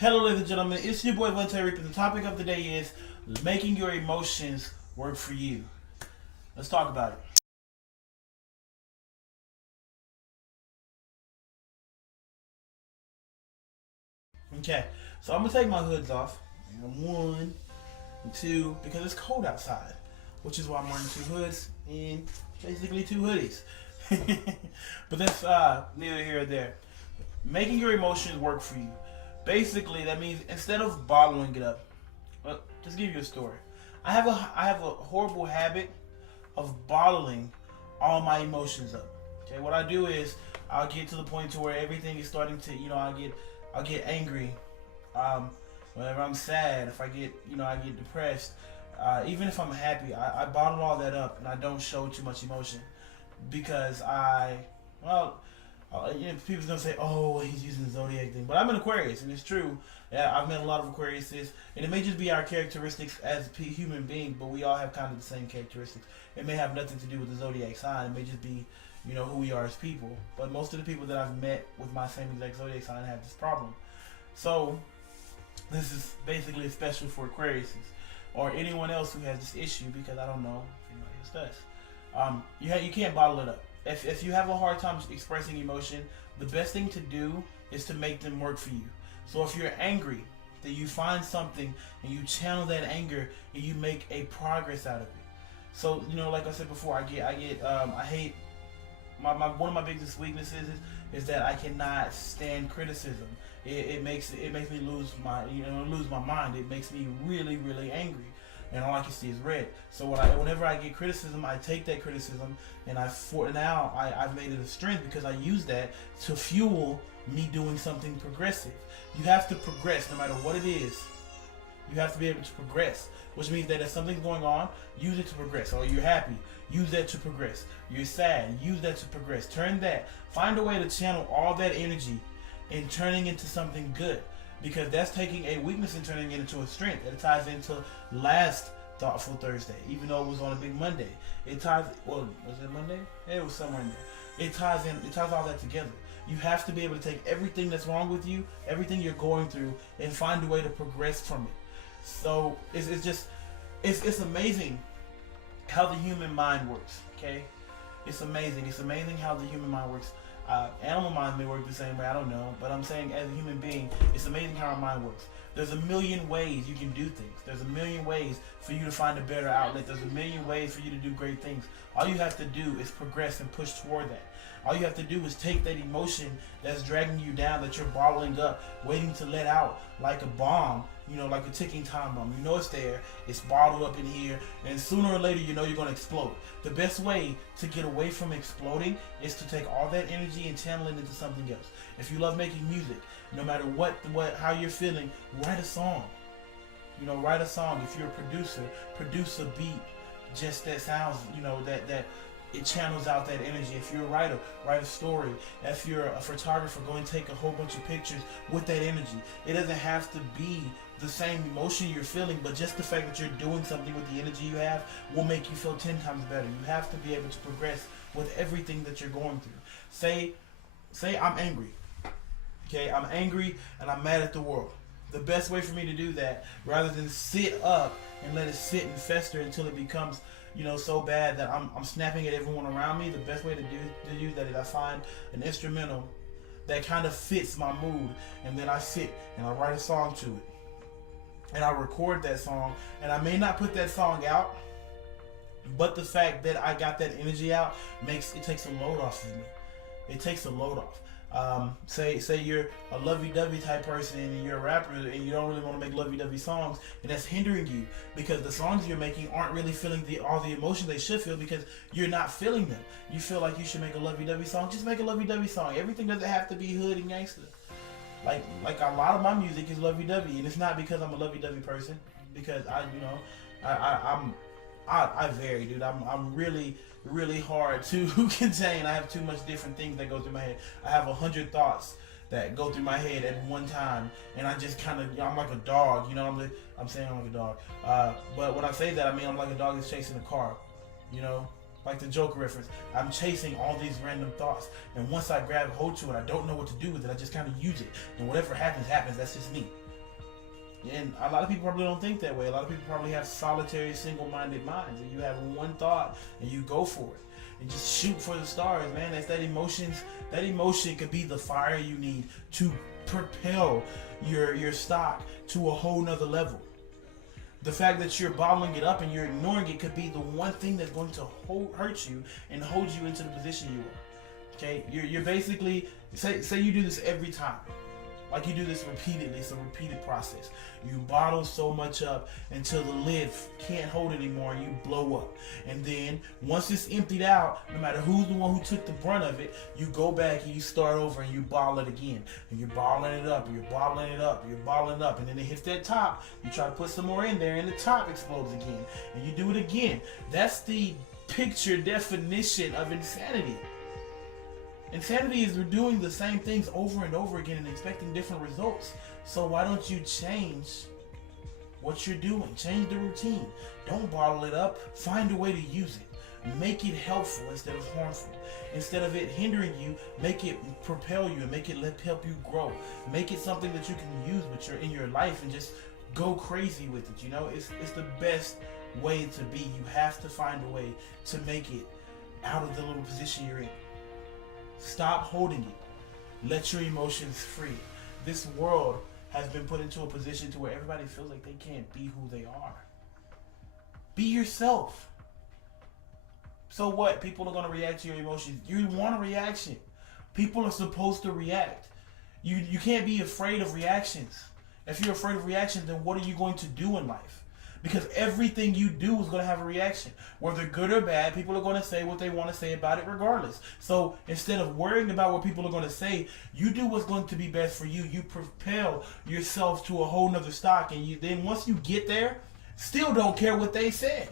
Hello, ladies and gentlemen. It's your boy Von Terry. The topic of the day is making your emotions work for you. Let's talk about it. Okay, so I'm gonna take my hoods off. And one, and two, because it's cold outside, which is why I'm wearing two hoods and basically two hoodies. But that's neither here or there. Making your emotions work for you. Basically, that means instead of bottling it up. Well, just give you a story. I have a horrible habit of bottling all my emotions up. Okay, what I do is I'll get to the point to where everything is starting to, I'll get angry. Whenever I'm sad, if I get, I get depressed. Even if I'm happy, I bottle all that up and I don't show too much emotion because well, people's gonna say, "Oh, he's using the zodiac thing," but I'm an Aquarius, and it's true. Yeah, I've met a lot of Aquariuses, and it may just be our characteristics as human beings, but we all have kind of the same characteristics. It may have nothing to do with the zodiac sign. It may just be, who we are as people. But most of the people that I've met with my same exact zodiac sign have this problem. So this is basically special for Aquariuses or anyone else who has this issue, because I don't know if anybody else does. You can't bottle it up. If you have a hard time expressing emotion, the best thing to do is to make them work for you. So if you're angry, then you find something and you channel that anger and you make a progress out of it. So like I said before, I hate one of my biggest weaknesses is that I cannot stand criticism. It makes me lose my mind. It makes me really, really angry. And all I can see is red. So whenever I get criticism, I take that criticism and I've made it a strength because I use that to fuel me doing something progressive. You have to progress no matter what it is. You have to be able to progress, which means that if something's going on, use it to progress. Or you're happy, use that to progress. You're sad, use that to progress. Find a way to channel all that energy and turning into something good. Because that's taking a weakness and turning it into a strength. It ties into last Thoughtful Thursday, even though it was on a big Monday. Was it Monday? Yeah, it was somewhere in there. It ties all that together. You have to be able to take everything that's wrong with you, everything you're going through, and find a way to progress from it. So it's amazing how the human mind works. Okay, it's amazing. It's amazing how the human mind works. Animal mind may work the same way, I don't know, but I'm saying as a human being, it's amazing how our mind works. There's a million ways you can do things. There's a million ways for you to find a better outlet. There's a million ways for you to do great things. All you have to do is progress and push toward that. All you have to do is take that emotion that's dragging you down, that you're bottling up, waiting to let out like a bomb, like a ticking time bomb. It's there, it's bottled up in here, and sooner or later, you're going to explode. The best way to get away from exploding is to take all that energy and channel it into something else. If you love making music, no matter how you're feeling, write a song. Write a song. If you're a producer, produce a beat just that sounds, that it channels out that energy. If you're a writer, write a story. If you're a photographer, go and take a whole bunch of pictures with that energy. It doesn't have to be the same emotion you're feeling, but just the fact that you're doing something with the energy you have will make you feel 10 times better. You have to be able to progress with everything that you're going through. Say I'm angry. Okay, I'm angry and I'm mad at the world. The best way for me to do that, rather than sit up and let it sit and fester until it becomes so bad that I'm snapping at everyone around me, the best way to do that is I find an instrumental that kind of fits my mood, and then I sit and I write a song to it. And I record that song, and I may not put that song out, but the fact that I got that energy out takes a load off of me. It takes a load off. Say you're a lovey-dovey type person and you're a rapper and you don't really want to make lovey-dovey songs, and that's hindering you because the songs you're making aren't really feeling all the emotion they should feel because you're not feeling them. You feel like you should make a lovey-dovey song, just make a lovey-dovey song. Everything doesn't have to be hood and gangster. Like a lot of my music is lovey-dovey, and it's not because I'm a lovey-dovey person, because I vary, dude. I'm really, really hard to contain. I have too much different things that go through my head. I have 100 thoughts that go through my head at one time, and I just kind of, I'm like a dog. I'm saying I'm like a dog. But when I say that, I mean I'm like a dog that's chasing a car. Like the Joker reference. I'm chasing all these random thoughts, and once I grab hold to it, I don't know what to do with it. I just kind of use it, and whatever happens, happens. That's just me. And a lot of people probably don't think that way. A lot of people probably have solitary, single-minded minds, and you have one thought and you go for it and just shoot for the stars, man. That's that emotions. That emotion could be the fire you need to propel your stock to a whole nother level. The fact that you're bottling it up and you're ignoring it could be the one thing that's going to hurt you and hold you into the position you are. Okay, you're basically say you do this every time. Like you do this repeatedly, it's a repeated process. You bottle so much up until the lid can't hold it anymore and you blow up. And then once it's emptied out, no matter who's the one who took the brunt of it, you go back and you start over and you bottle it again. And you're bottling it up, you're bottling it up, you're bottling it up. And then it hits that top, you try to put some more in there and the top explodes again. And you do it again. That's the picture definition of insanity. Insanity is doing the same things over and over again and expecting different results. So why don't you change what you're doing? Change the routine. Don't bottle it up. Find a way to use it. Make it helpful instead of harmful. Instead of it hindering you, make it propel you and make it help you grow. Make it something that you can use with in your life and just go crazy with it. You know, it's the best way to be. You have to find a way to make it out of the little position you're in. Stop holding it. Let your emotions free. This world has been put into a position to where everybody feels like they can't be who they are. Be yourself. So what? People are going to react to your emotions. You want a reaction. People are supposed to react. You can't be afraid of reactions. If you're afraid of reactions, then what are you going to do in life? Because everything you do is going to have a reaction. Whether good or bad, people are going to say what they want to say about it regardless. So instead of worrying about what people are going to say, you do what's going to be best for you. You propel yourself to a whole nother stock. And then once you get there, still don't care what they said.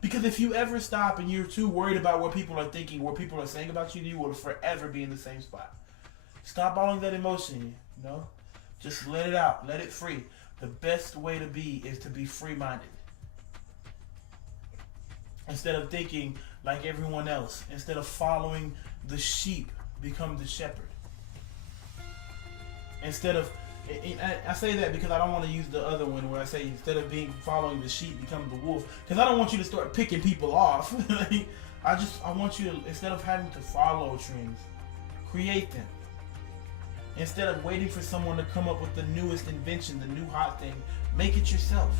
Because if you ever stop and you're too worried about what people are thinking, what people are saying about you, you will forever be in the same spot. Stop bottling that emotion, you know? Just let it out. Let it free. The best way to be is to be free-minded. Instead of thinking like everyone else. Instead of following the sheep, become the shepherd. Instead of, I say that because I don't want to use the other one where I say instead of following the sheep, become the wolf. Because I don't want you to start picking people off. I want you to, instead of having to follow trends, create them. Instead of waiting for someone to come up with the newest invention, the new hot thing, make it yourself.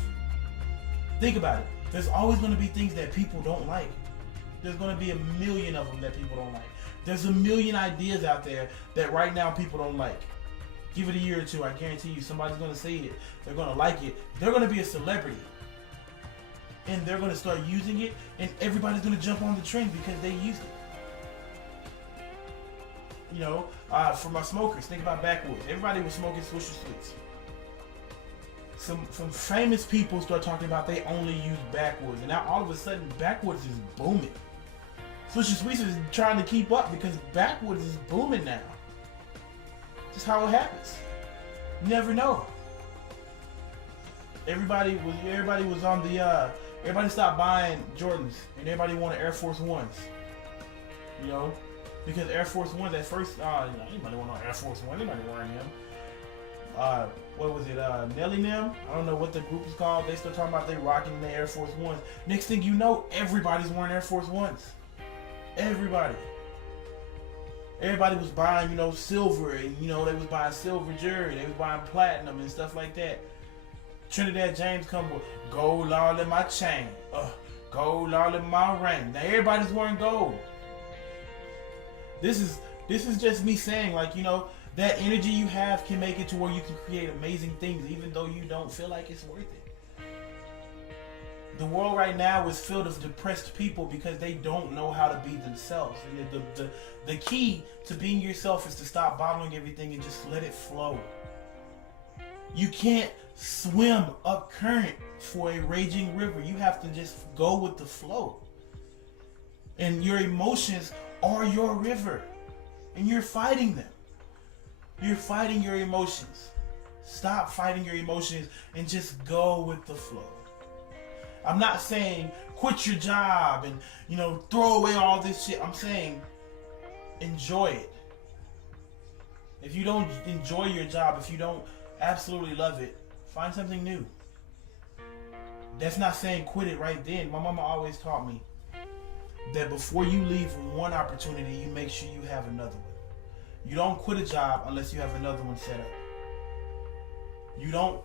Think about it. There's always going to be things that people don't like. There's going to be a million of them that people don't like. There's a million ideas out there that right now people don't like. Give it a year or two, I guarantee you somebody's going to say it. They're going to like it. They're going to be a celebrity. And they're going to start using it, and everybody's going to jump on the trend because they used it. You know, for my smokers, think about backwoods. Everybody was smoking Swisher Sweets. Some famous people start talking about they only use backwoods, and now all of a sudden backwoods is booming. Swisher Sweets is trying to keep up because backwoods is booming now. Just how it happens. You never know. Everybody was on the everybody stopped buying Jordans and everybody wanted Air Force Ones. You know. Because Air Force Ones at first, anybody want no Air Force One, anybody wearing them. What was it, Nelly them? I don't know what the group is called. They still talking about they rocking the Air Force Ones. Next thing you know, everybody's wearing Air Force Ones. Everybody. Everybody was buying, silver, and, they was buying silver jewelry. They was buying platinum and stuff like that. Trinidad James come with gold all in my chain. Gold all in my ring. Now everybody's wearing gold. This is just me saying, that energy you have can make it to where you can create amazing things, even though you don't feel like it's worth it. The world right now is filled with depressed people because they don't know how to be themselves. The key to being yourself is to stop bottling everything and just let it flow. You can't swim up current for a raging river. You have to just go with the flow. And your emotions are your river, and you're fighting them. You're fighting your emotions. Stop fighting your emotions and just go with the flow. I'm not saying quit your job and throw away all this shit. I'm saying enjoy it. If you don't enjoy your job, if you don't absolutely love it, find something new. That's not saying quit it right then. My mama always taught me that before you leave one opportunity, you make sure you have another one. You don't quit a job unless you have another one set up. You don't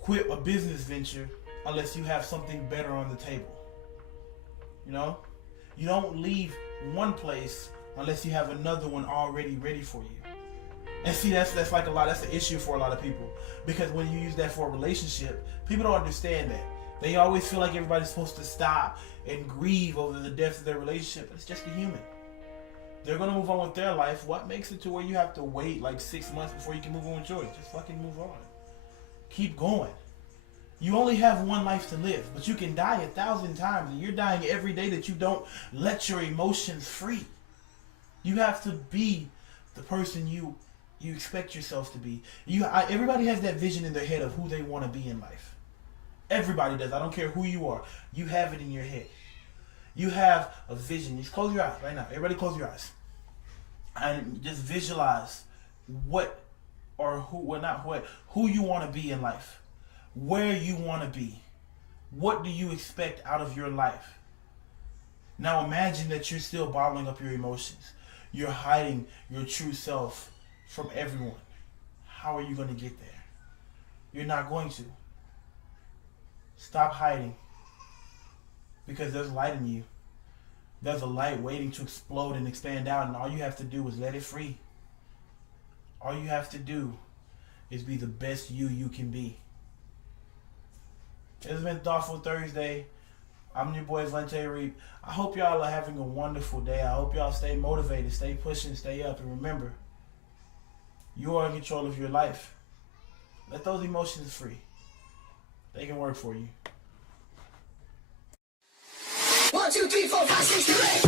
quit a business venture unless you have something better on the table. You know? You don't leave one place unless you have another one already ready for you. And see, that's like that's an issue for a lot of people. Because when you use that for a relationship, people don't understand that. They always feel like everybody's supposed to stop and grieve over the death of their relationship. But it's just a human. They're going to move on with their life. What makes it to where you have to wait like 6 months before you can move on with yours? Just fucking move on. Keep going. You only have one life to live, but you can die 1,000 times, and you're dying every day that you don't let your emotions free. You have to be the person you expect yourself to be. Everybody has that vision in their head of who they want to be in life. Everybody does. I don't care who you are. You have it in your head. You have a vision. Just close your eyes right now. Everybody close your eyes. And just visualize who you want to be in life. Where you want to be. What do you expect out of your life? Now imagine that you're still bottling up your emotions. You're hiding your true self from everyone. How are you going to get there? You're not going to. Stop hiding. Because there's light in you. There's a light waiting to explode and expand out, and all you have to do is let it free. All you have to do is be the best you can be. It's been Thoughtful Thursday. I'm your boy Vante Reap. I hope y'all are having a wonderful day. I hope y'all stay motivated, stay pushing, stay up, and remember, you are in control of your life. Let those emotions free. They can work for you. 1, 2, 3, 4, 5, 6, 7, 8.